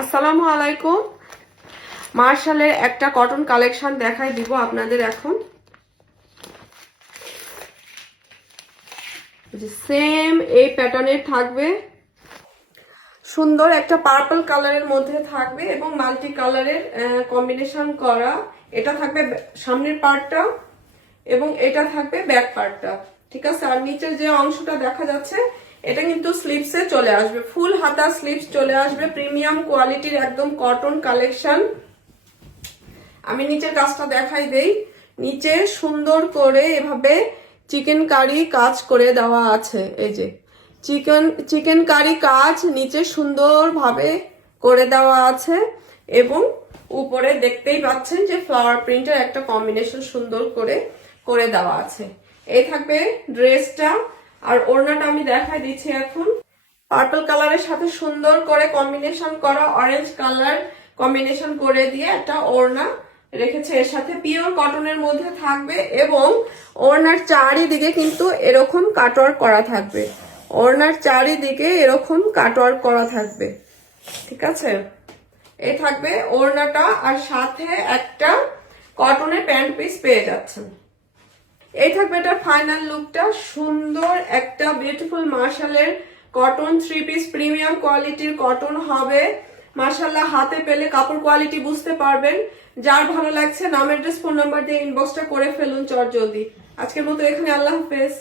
আসসালামু আলাইকুম। মার্শালের একটা কটন কালেকশন দেখাই দিব আপনাদের এখন। সেম এই প্যাটার্নের থাকবে, সুন্দর একটা পার্পল কালারের মধ্যে থাকবে এবং মাল্টি কালারের কম্বিনেশন করা। এটা থাকবে সামনের পার্টটা এবং এটা থাকবে ব্যাক পার্টটা, ঠিক আছে। আর নিচের যে অংশটা দেখা যাচ্ছে এটা কিন্তু স্লিভসে চলে আসবে, ফুল হাতা স্লিভস চলে আসবে। প্রিমিয়াম কোয়ালিটির একদম কটন কালেকশন। আমি নিচের কাজটা দেখাই দেই। নিচে সুন্দর করে এভাবে চিকেন কারি কাজ করে দেওয়া আছে। এই যে চিকেন কারি কাজ নিচে সুন্দরভাবে করে দেওয়া আছে এবং উপরে দেখতেই পাচ্ছেন যে ফ্লাওয়ার প্রিন্টের একটা কম্বিনেশন সুন্দর করে করে দেওয়া আছে। এই থাকবে ড্রেসটা। আর ওড়নাটা আমি দেখাই দিচ্ছি এখন। পার্পল কালারের সাথে সুন্দর করে কম্বিনেশন করা, অরেঞ্জ কালার কম্বিনেশন করে দিয়ে একটা ওড়না রেখেছে এর সাথে, পিওর কটনের মধ্যে থাকবে এবং ওড়নার চারিদিকে কিন্তু এরকম কাটওয়ার্ক করা থাকবে। ওড়নার চারিদিকে এরকম কাটওয়ার্ক করা থাকবে, ঠিক আছে। এই থাকবে ওড়নাটা, আর সাথে একটা কটনের প্যান্ট পিস পেয়ে যাচ্ছেন। এই থাকবে এটার ফাইনাল লুকটা। সুন্দর একটা বিউটিফুল মার্শালের কটন থ্রি পিস, প্রিমিয়াম কোয়ালিটির কটন হবে। মার্শাল্লাহ, হাতে পেলে কাপড় কোয়ালিটি বুঝতে পারবেন। যার ভালো লাগছে নাম, অ্যাড্রেস, ফোন নাম্বার দিয়ে ইনবক্সটা করে ফেলুন চটজলদি। আজকের মতো এখানে, আল্লাহ হাফেজ।